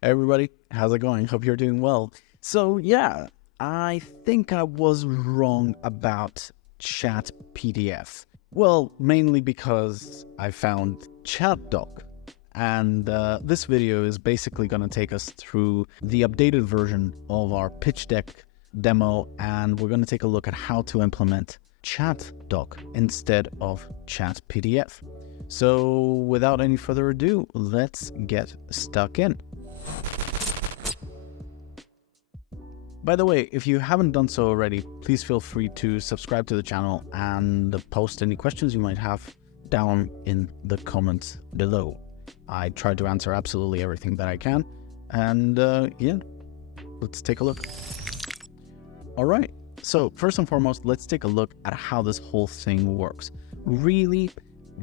Hey everybody, how's it going? Hope you're doing well. So yeah, I think I was wrong about ChatPDF. Well, mainly because I found ChatDOC. And this video is basically going to take us through the updated version of our pitch deck demo, and we're going to take a look at how to implement ChatDOC instead of ChatPDF. So without any further ado, let's get stuck in. By the way, if you haven't done so already, please feel free to subscribe to the channel and post any questions you might have down in the comments below. I try to answer absolutely everything that I can. And yeah, let's take a look. All right, so first and foremost, let's take a look at how this whole thing works. Really,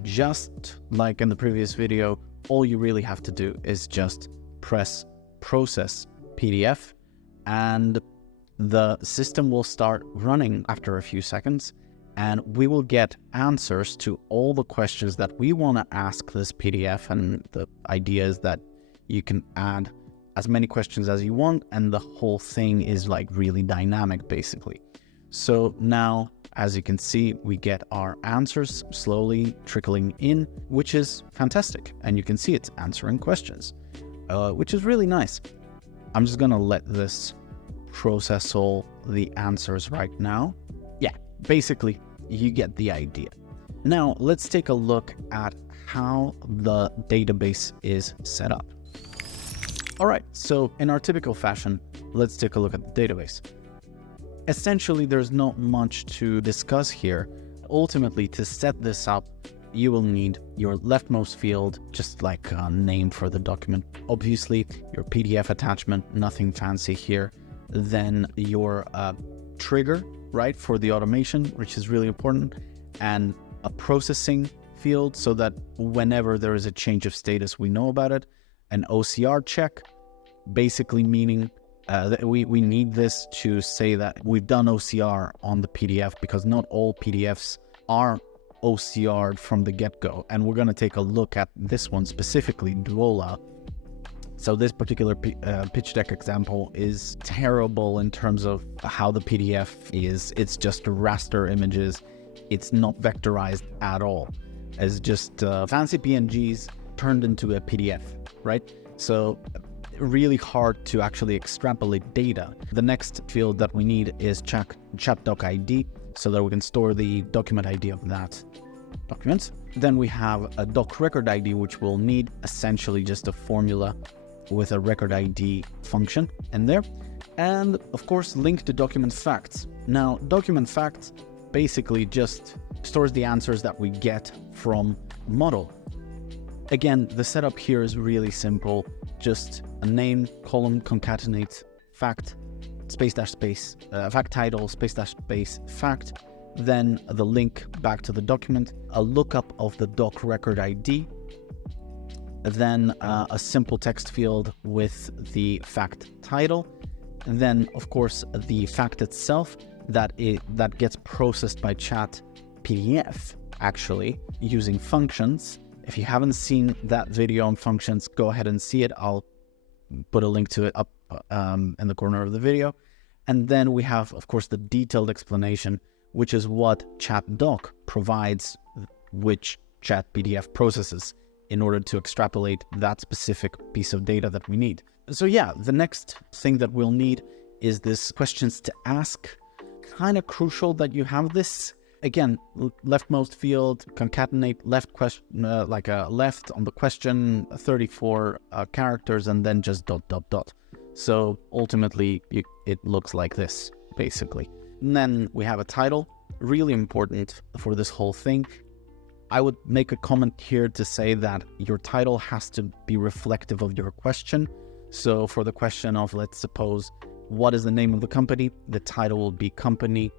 just like in the previous video, all you really have to do is just press process PDF, and the system will start running after a few seconds, and we will get answers to all the questions that we want to ask this PDF. And the idea is that you can add as many questions as you want, and the whole thing is like really dynamic basically. So now, as you can see, we get our answers slowly trickling in, which is fantastic. And you can see it's answering questions, which is really nice. I'm just gonna let this process all the answers right now. Yeah, basically, you get the idea. Now, let's take a look at how the database is set up. All right, so in our typical fashion, let's take a look at the database. Essentially, there's not much to discuss here. Ultimately, to set this up, you will need your leftmost field, just like a name for the document. Obviously, your PDF attachment, nothing fancy here. Then your trigger, right, for the automation, which is really important, and a processing field so that whenever there is a change of status, we know about it. An OCR check, basically meaning that we need this to say that we've done OCR on the PDF, because not all PDFs are OCR'd from the get-go. And we're going to take a look at this one specifically, Duola. So this particular pitch deck example is terrible in terms of how the PDF is. It's just raster images. It's not vectorized at all. It's just fancy PNGs turned into a PDF, right? So really hard to actually extrapolate data. The next field that we need is ChatDOC ID, so that we can store the document ID of that document. Then we have a doc record ID, which will need essentially just a formula with a record ID function in there. And of course, link to document facts. Now, document facts basically just stores the answers that we get from model. Again, the setup here is really simple. Just a name, column, concatenate, fact, space dash space, fact title, space dash space, fact, then the link back to the document, a lookup of the doc record ID, then a simple text field with the fact title, and then of course the fact itself that gets processed by ChatPDF, actually using functions. If you haven't seen that video on functions, go ahead and see it. I'll put a link to it up in the corner of the video. And then we have, of course, the detailed explanation, which is what ChatDOC provides, which ChatPDF processes in order to extrapolate that specific piece of data that we need. So yeah, the next thing that we'll need is this questions to ask. Kind of crucial that you have this. Again, leftmost field, concatenate left question, like a left on the question, 34 characters, and then just ... So ultimately, it looks like this, basically. And then we have a title, really important for this whole thing. I would make a comment here to say that your title has to be reflective of your question. So for the question of, let's suppose, what is the name of the company? The title will be company_name.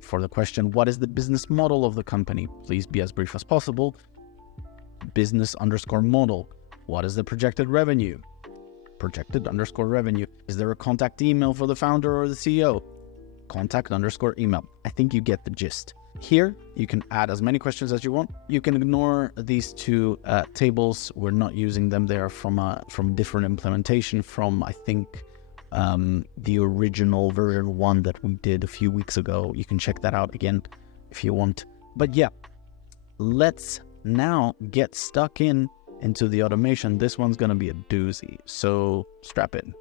For the question, what is the business model of the company? Please be as brief as possible. Business_model. What is the projected revenue? Projected_revenue. Is there a contact email for the founder or the CEO? Contact_email. I think you get the gist. Here, you can add as many questions as you want. You can ignore these two tables. We're not using them. They are from different implementation from, I think, the original version 1 that we did a few weeks ago. You can check that out again if you want. But yeah, let's now get stuck into the automation. This one's going to be a doozy, so strap in.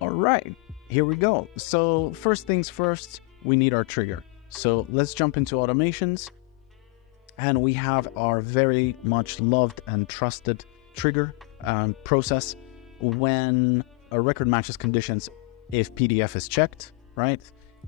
All right, here we go. So first things first, we need our trigger. So let's jump into automations, and we have our very much loved and trusted trigger process. When a record matches conditions, if PDF is checked, right,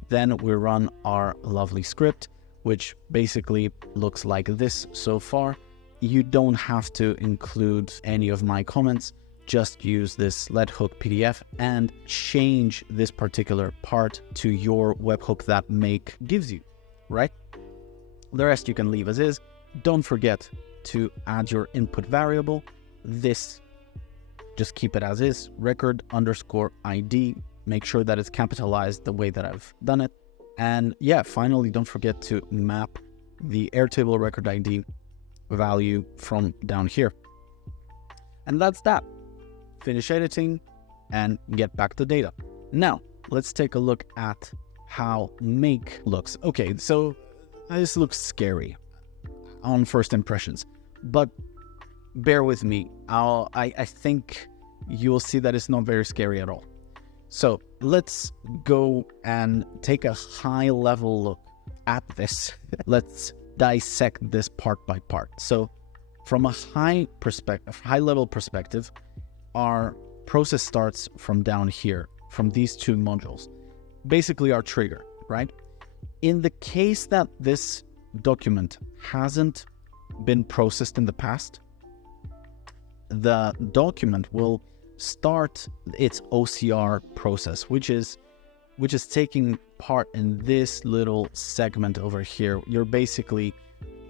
then we run our lovely script, which basically looks like this so far. You don't have to include any of my comments. Just use this let hook PDF and change this particular part to your webhook that make gives you, right? The rest you can leave as is. Don't forget to add your input variable. This, just keep it as is, record_ID. Make sure that it's capitalized the way that I've done it. And yeah, finally, don't forget to map the Airtable record ID value from down here. And that's that. Finish editing and get back the data. Now, let's take a look at how make looks. Okay, so this looks scary on first impressions, but bear with me. I think you'll see that it's not very scary at all. So let's go and take a high level look at this. Let's dissect this part by part. So from a high level perspective, our process starts from down here, from these two modules, basically our trigger, right? In the case that this document hasn't been processed in the past, the document will start its OCR process, which is taking part in this little segment over here. You're basically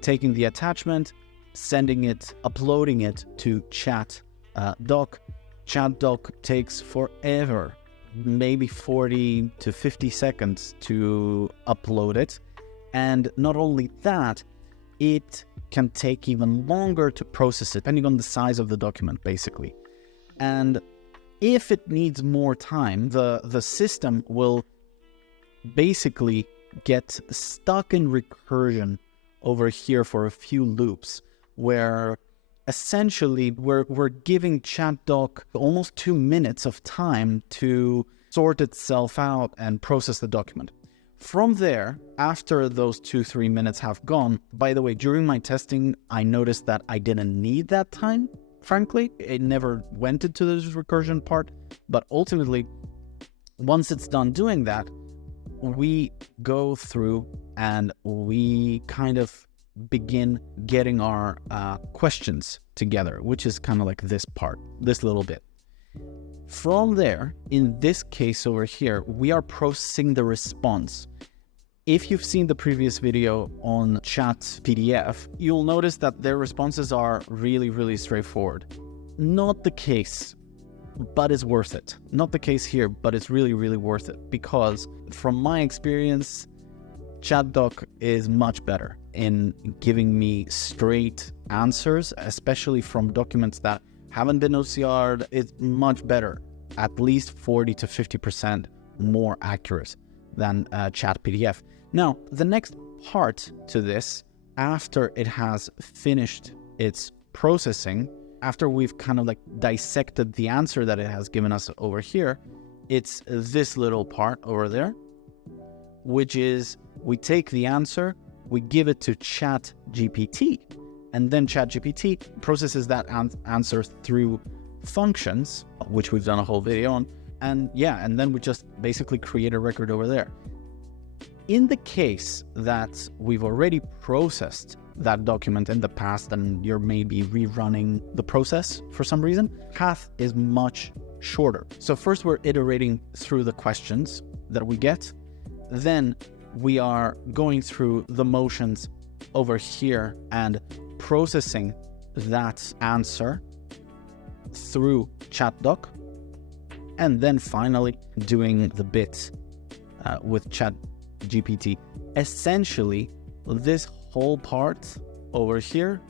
taking the attachment, sending it, uploading it to ChatDOC. ChatDOC takes forever, maybe 40 to 50 seconds to upload it. And not only that, it can take even longer to process it, depending on the size of the document, basically. And if it needs more time, the system will basically get stuck in recursion over here for a few loops, where essentially we're giving ChatDOC almost 2 minutes of time to sort itself out and process the document. From there, after those 2-3 minutes have gone, by the way, during my testing, I noticed that I didn't need that time. Frankly, it never went into this recursion part, but ultimately, once it's done doing that, we go through and we kind of begin getting our questions together, which is kind of like this part, this little bit. From there, in this case over here, we are processing the response. If you've seen the previous video on ChatPDF, you'll notice that their responses are really, really straightforward. Not the case, but it's worth it. Not the case here, but it's really, really worth it, because from my experience, ChatDOC is much better in giving me straight answers, especially from documents that haven't been OCR'd. It's much better, at least 40 to 50% more accurate than ChatPDF. Now, the next part to this, after it has finished its processing, after we've kind of like dissected the answer that it has given us over here, it's this little part over there, which is we take the answer, we give it to ChatGPT, and then ChatGPT processes that answer through functions, which we've done a whole video on, and yeah, and then we just basically create a record over there. In the case that we've already processed that document in the past and you're maybe rerunning the process for some reason, path is much shorter. So first we're iterating through the questions that we get, then we are going through the motions over here and processing that answer through ChatDOC, and then finally doing the bit with GPT. Essentially, this whole part over here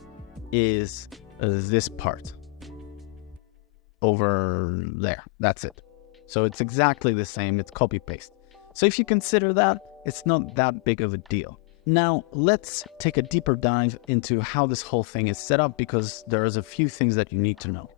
is this part over there. That's it. So it's exactly the same. It's copy paste. So if you consider that, it's not that big of a deal. Now, let's take a deeper dive into how this whole thing is set up, because there's a few things that you need to know.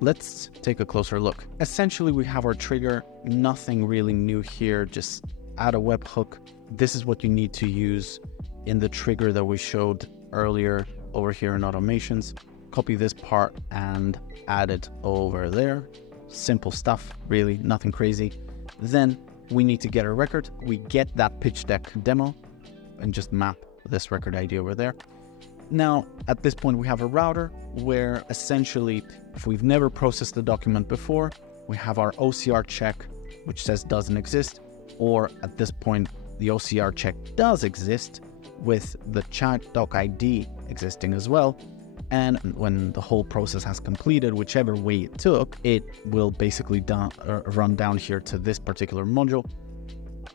Let's take a closer look. Essentially, we have our trigger, nothing really new here, just add a webhook. This is what you need to use in the trigger that we showed earlier over here in automations. Copy this part and add it over there. Simple stuff, really, nothing crazy. Then we need to get a record. We get that pitch deck demo and just map this record ID over there. Now, at this point, we have a router where essentially, if we've never processed the document before, we have our OCR check, which says doesn't exist, or at this point, the OCR check does exist with the ChatDOC ID existing as well. And when the whole process has completed, whichever way it took, it will basically run down here to this particular module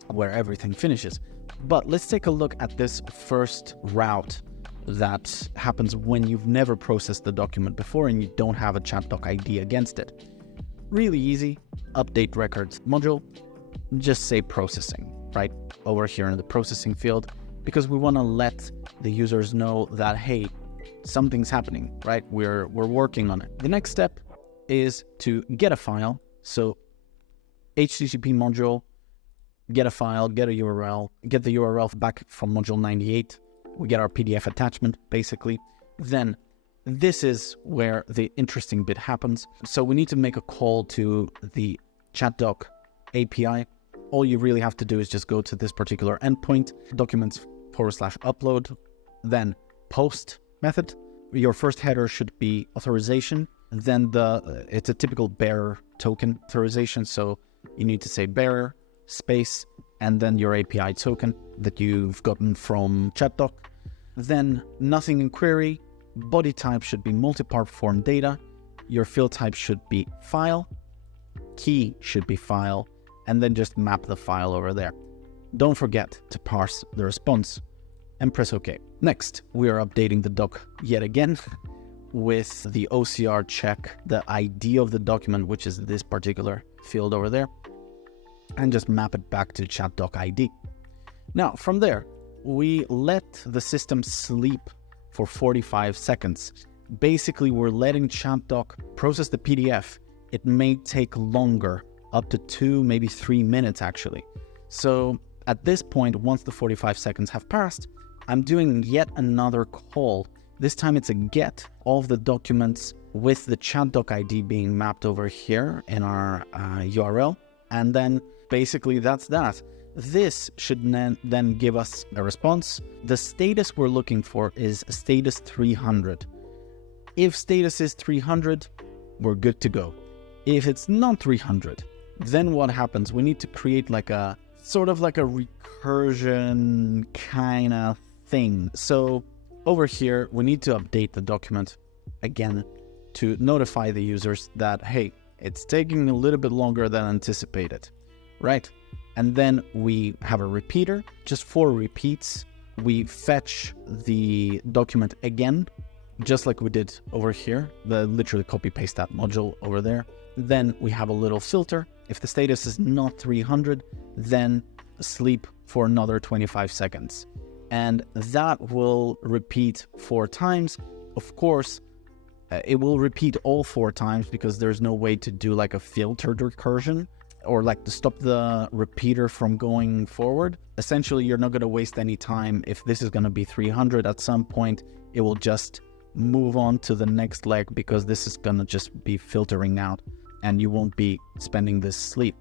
where everything finishes. But let's take a look at this first route that happens when you've never processed the document before and you don't have a ChatDOC ID against it. Really easy. Update records module. Just say processing, right? Over here in the processing field, because we want to let the users know that, hey, something's happening, right? We're working on it. The next step is to get a file. So HTTP module, get a file, get a URL, get the URL back from module 98. We get our PDF attachment, basically. Then this is where the interesting bit happens. So we need to make a call to the ChatDOC API. All you really have to do is just go to this particular endpoint, documents/upload, then post method. Your first header should be authorization. Then it's a typical bearer token authorization. So you need to say bearer, space, and then your API token that you've gotten from ChatDOC. Then nothing in query. Body type should be multipart form data. Your field type should be file. Key should be file. And then just map the file over there. Don't forget to parse the response and press OK. Next, we are updating the doc yet again with the OCR check, the ID of the document, which is this particular field over there, and just map it back to ChatDOC ID. Now, from there, we let the system sleep for 45 seconds. Basically, we're letting ChatDOC process the PDF. It may take longer, up to 2, maybe 3 minutes actually. So at this point, once the 45 seconds have passed, I'm doing yet another call. This time it's a get of the documents with the ChatDOC ID being mapped over here in our URL. And then basically that's that. This should then give us a response. The status we're looking for is status 300. If status is 300, we're good to go. If it's not 300, then what happens? We need to create like a sort of like a recursion kind of thing. So over here, we need to update the document again to notify the users that, hey, it's taking a little bit longer than anticipated, right? And then we have a repeater, just 4 repeats. We fetch the document again, just like we did over here, literally copy paste that module over there. Then we have a little filter. If the status is not 300, then sleep for another 25 seconds. And that will repeat 4 times. Of course, it will repeat all 4 times because there's no way to do like a filtered recursion or like to stop the repeater from going forward. Essentially, you're not going to waste any time. If this is going to be 300 at some point, it will just move on to the next leg because this is going to just be filtering out and you won't be spending this sleep.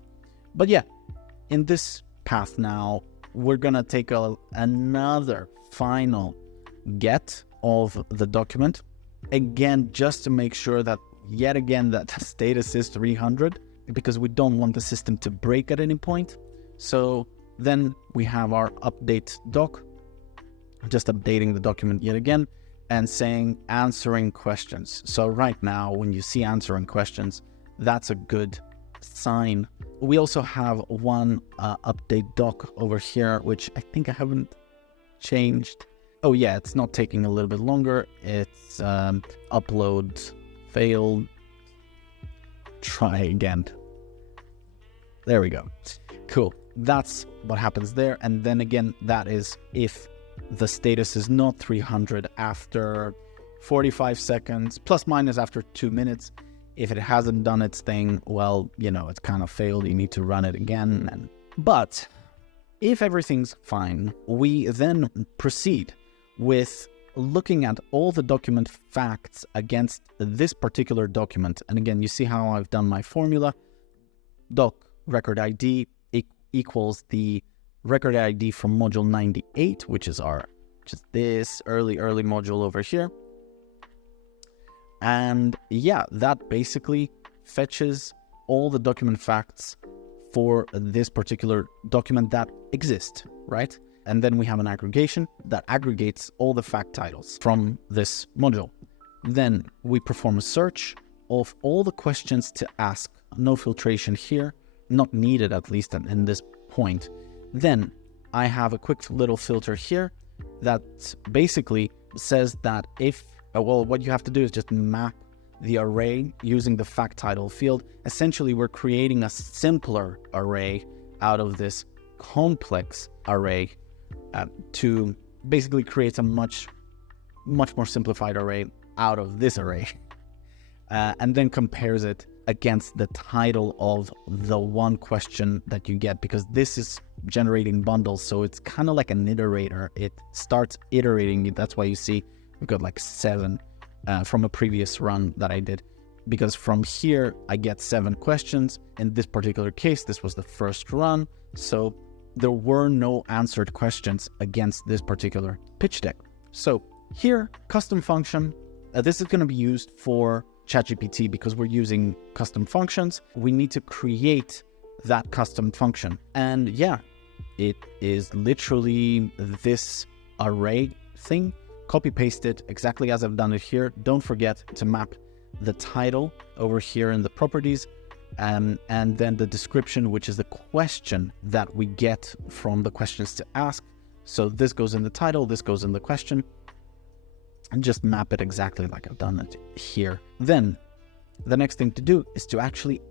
But yeah, in this path now, we're going to take another final get of the document. Again, just to make sure that yet again that the status is 300 because we don't want the system to break at any point. So then we have our update doc, just updating the document yet again and saying answering questions. So right now, when you see answering questions, that's a good sign we also have one update doc over here, which I think I haven't changed. Oh yeah, it's not taking a little bit longer. It's upload failed. Try again. There we go. Cool. That's what happens there. And then again, that is if the status is not 300 after 45 seconds, plus minus after 2 minutes. If it hasn't done its thing, well, you know, it's kind of failed. You need to run it again. But if everything's fine, we then proceed with looking at all the document facts against this particular document. And again, you see how I've done my formula. Doc record ID equals the record ID from module 98, which is this early module over here. And yeah, that basically fetches all the document facts for this particular document that exists, right? And then we have an aggregation that aggregates all the fact titles from this module. Then we perform a search of all the questions to ask. No filtration here, not needed at least in this point. Then I have a quick little filter here that basically says that if, well, what you have to do is just map the array using the fact title field. Essentially, we're creating a simpler array out of this complex array to basically create a much more simplified array out of this array. And then compares it against the title of the one question that you get, because this is generating bundles, so it's kind of like an iterator. It starts iterating. That's why you see we've got like 7 from a previous run that I did, because from here I get 7 questions. In this particular case, this was the first run, so there were no answered questions against this particular pitch deck. So here, custom function, this is going to be used for ChatGPT because we're using custom functions. We need to create that custom function. And yeah, it is literally this array thing. Copy paste it exactly as I've done it here. Don't forget to map the title over here in the properties, and then the description, which is the question that we get from the questions to ask. So this goes in the title, this goes in the question, and just map it exactly like I've done it here. Then the next thing to do is to actually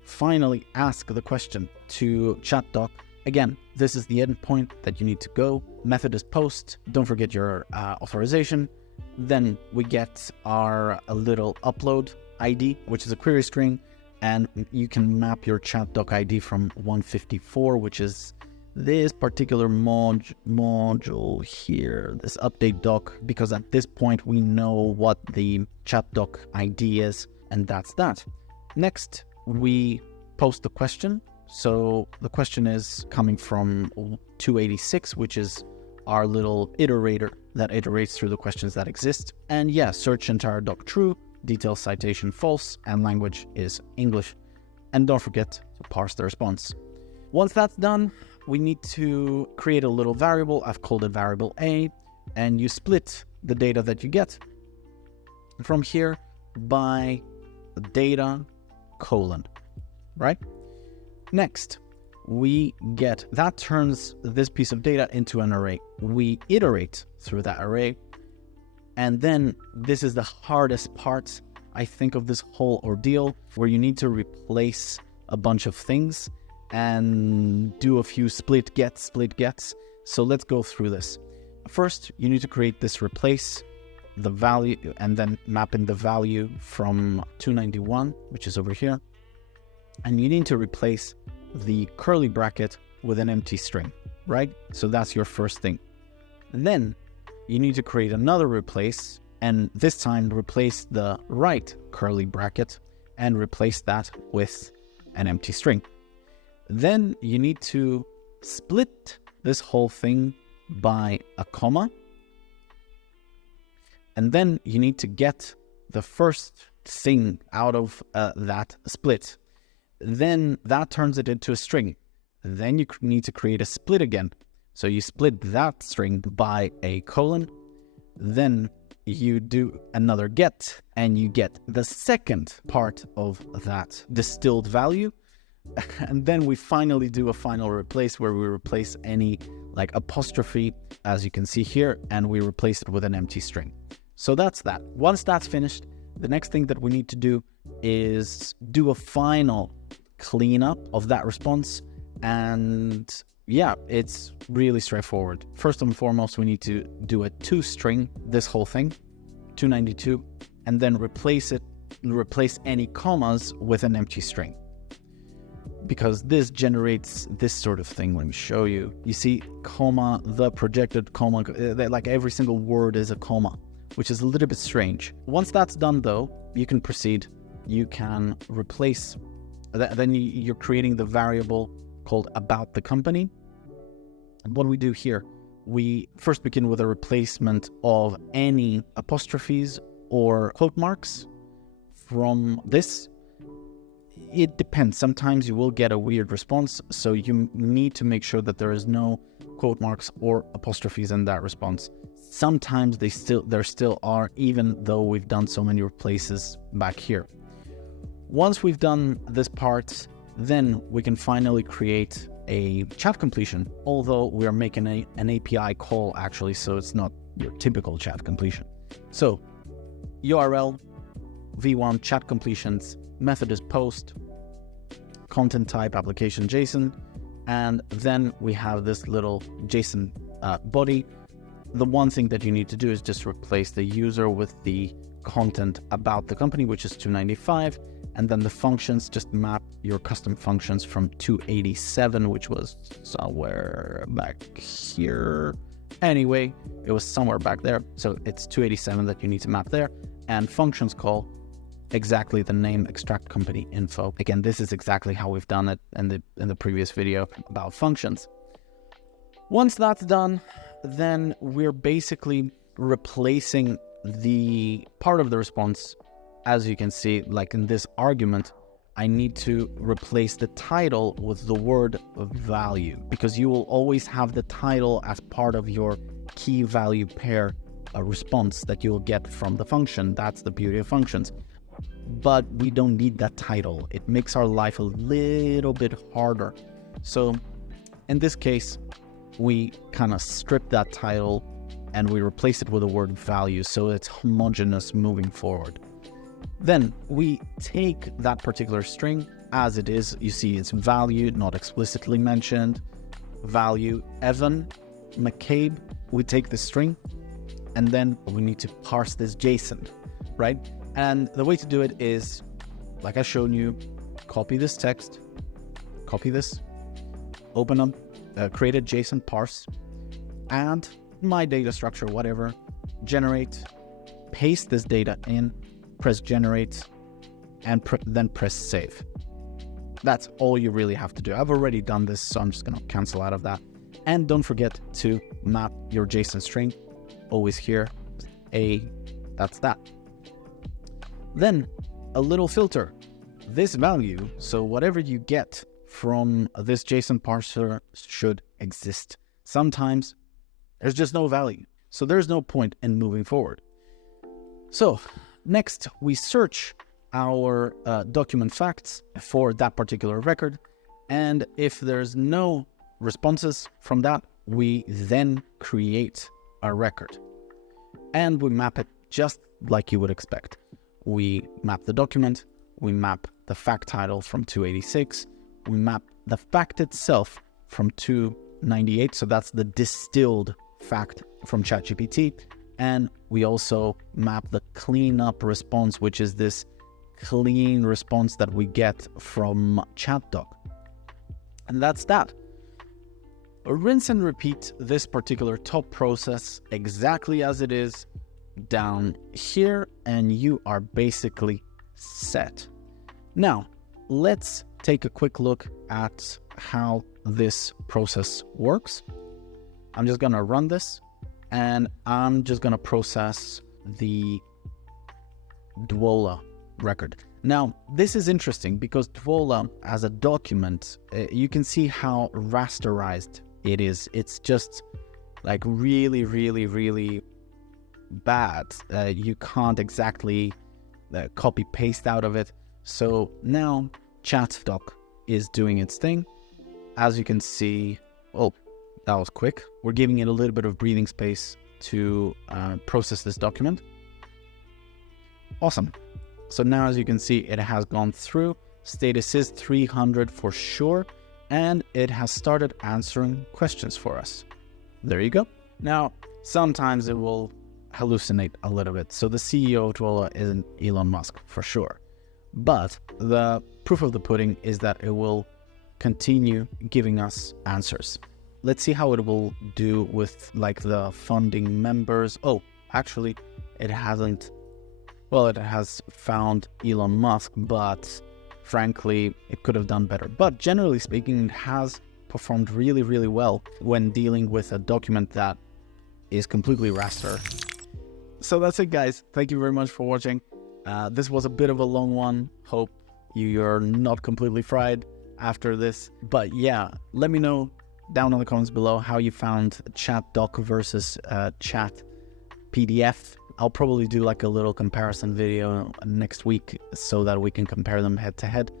finally ask the question to ChatDOC. Again, this is the endpoint that you need to go. Method is post. Don't forget your authorization. Then we get our little upload ID, which is a query string, and you can map your ChatDOC ID from 154, which is this particular module here, this update doc, because at this point we know what the ChatDOC ID is, and that's that. Next, we post the question. So the question is coming from 286, which is our little iterator that iterates through the questions that exist. And yeah, search entire doc true, detail citation false, and language is English. And don't forget to parse the response. Once that's done, we need to create a little variable. I've called it variable A, and you split the data that you get from here by data : right? Next, we get, that turns this piece of data into an array. We iterate through that array, and then this is the hardest part, I think, of this whole ordeal, where you need to replace a bunch of things and do a few split gets. So let's go through this. First, you need to create this replace the value, and then map in the value from 291, which is over here. And you need to replace the curly bracket with an empty string, right? So that's your first thing. And then you need to create another replace, and this time replace the right curly bracket and replace that with an empty string. Then you need to split this whole thing by a comma. And then you need to get the first thing out of that split. Then that turns it into a string. Then you need to create a split again. So you split that string by a colon. Then you do another get, and you get the second part of that distilled value. And then we finally do a final replace where we replace any like apostrophe, as you can see here, and we replace it with an empty string. So that's that. Once that's finished, the next thing that we need to do is do a final cleanup of that response. And yeah, it's really straightforward. First and foremost, we need to do a toString, this whole thing, 292, and then replace any commas with an empty string. Because this generates this sort of thing. Let me show you. You see, comma, the projected comma, like every single word is a comma, which is a little bit strange. Once that's done though, you can proceed. You can replace, then you're creating the variable called about the company. And what we do here, we first begin with a replacement of any apostrophes or quote marks from this. It depends. Sometimes you will get a weird response, so you need to make sure that there is no quote marks or apostrophes in that response. Sometimes there still are, even though we've done so many replaces back here. Once we've done this part, then we can finally create a chat completion, although we are making an API call actually, so it's not your typical chat completion. So URL v1 chat completions, method is post, content type application JSON, and then we have this little JSON body. The one thing that you need to do is just replace the user with the content about the company, which is 295, and then the functions, just map your custom functions from 287, which was somewhere back here. Anyway, it was somewhere back there, so it's 287 that you need to map there, and functions call exactly the name extract company info. Again, this is exactly how we've done it in the previous video about functions. Once that's done, then we're basically replacing the part of the response. As you can see, like in this argument, I need to replace the title with the word value, because you will always have the title as part of your key value pair response that you will get from the function. That's the beauty of functions. But we don't need that title. It makes our life a little bit harder. So in this case, we kind of strip that title and we replace it with the word value, so it's homogeneous moving forward. Then we take that particular string as it is. You see it's value, not explicitly mentioned. Value, Evan McCabe. We take the string and then we need to parse this JSON, right? And the way to do it is, like I've shown you, copy this text, copy this, open up, create a JSON parse, add my data structure, whatever, generate, paste this data in, press generate, and then press save. That's all you really have to do. I've already done this, so I'm just going to cancel out of that. And don't forget to map your JSON string, always here, that's that. Then a little filter, this value, so whatever you get from this JSON parser should exist. Sometimes there's just no value, so there's no point in moving forward. So next we search our document facts for that particular record, and if there's no responses from that, we then create a record and we map it just like you would expect. We map the document, we map the fact title from 286, we map the fact itself from 298, so that's the distilled fact from ChatGPT, and we also map the cleanup response, which is this clean response that we get from ChatDOC. And that's that. Rinse and repeat this particular top process exactly as it is down here, and you are basically set. Now, let's take a quick look at how this process works. I'm just gonna run this, and I'm just gonna process the Dwola record. Now, this is interesting because Dwola as a document, you can see how rasterized it is. It's just like really, really, really bad. You can't exactly copy paste out of it. So now ChatDOC is doing its thing. As you can see, oh, that was quick. We're giving it a little bit of breathing space to process this document. Awesome. So now, as you can see, it has gone through. Status is 300 for sure, and it has started answering questions for us. There you go. Now, sometimes it will hallucinate a little bit. So the CEO of Twilio isn't Elon Musk for sure. But the proof of the pudding is that it will continue giving us answers. Let's see how it will do with like the funding members. Oh, actually, it hasn't. Well, it has found Elon Musk, but frankly, it could have done better. But generally speaking, it has performed really, really well when dealing with a document that is completely raster. So that's it, guys. Thank you very much for watching. This was a bit of a long one. Hope you're not completely fried after this. But yeah, let me know down in the comments below how you found ChatDOC versus ChatPDF. I'll probably do like a little comparison video next week so that we can compare them head to head.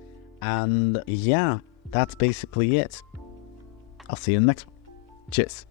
And yeah, that's basically it. I'll see you in the next one. Cheers.